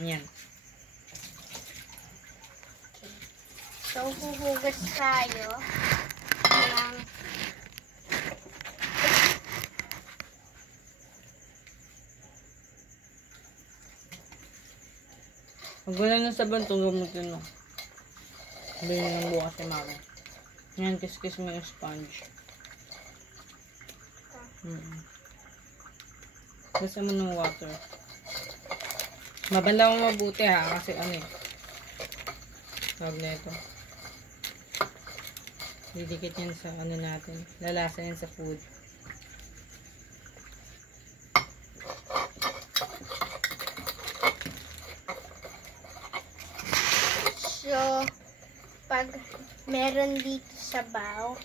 Yan. So, huhugas tayo ng Pag wala ng sabon, gamitin mo. Sabihin ng bukas si mama. Yan, kiss-kiss mo yung sponge. Basta mo ng water. Mabanda mo mabuti ha, kasi ano eh. Tawag na ito. Didikit yan sa ano natin. Lalasa yan sa food. So, pag meron dito sabaw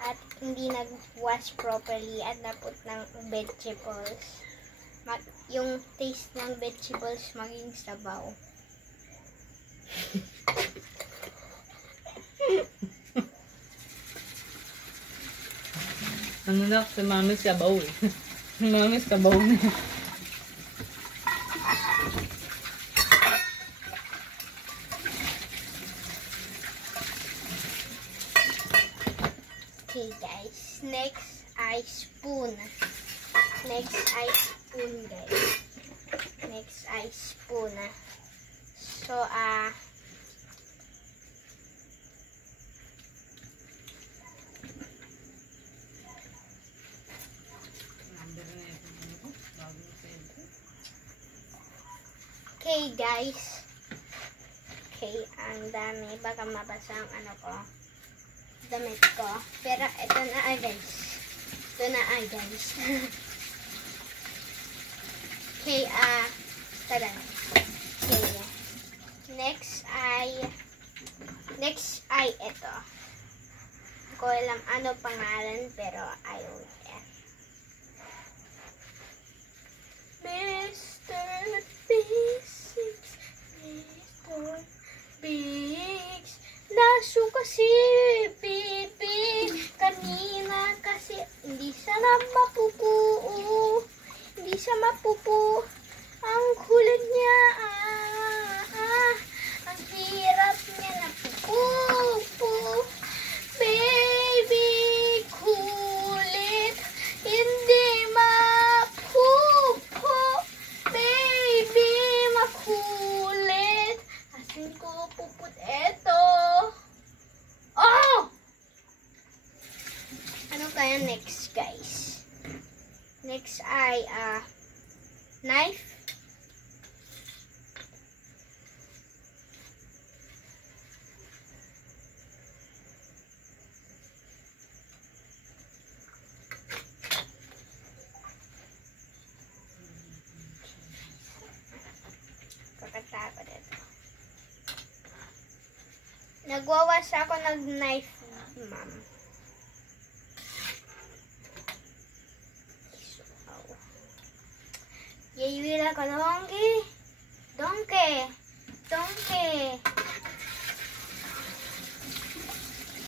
at hindi nag-wash properly at naput ng vegetables, yung taste ng vegetables maging sabaw. Ano na, si mami sabaw eh. Si mami sabaw na. Okay guys, next ay spoon. Next ay spoon guys. Next ay spoon. So, okay guys. Okay, ang dami. Baka mabasa ang ano ko. Damit ko. Pero ito na ay guys. Ito na ay guys. Okay, tara. Okay. Next ay ito. Hindi ko alam ano pangalan pero I don't care. Mr. Basics. Mr. Bigs. Naso kasi pipi kanina kasi hindi siya mapupu. Hindi siya mapupu. Ang kulit niya. Ang hirap niya na pupu. Baby kulit. Hindi mapupu. Baby makulit. Asin ko puput eto. Oh! Ano kaya next guys? Next ay knife. Kakatapad ito. Nagwawas ako nag-knife, ma'am. Yay, wala ka, donkey. Donkey. Donkey.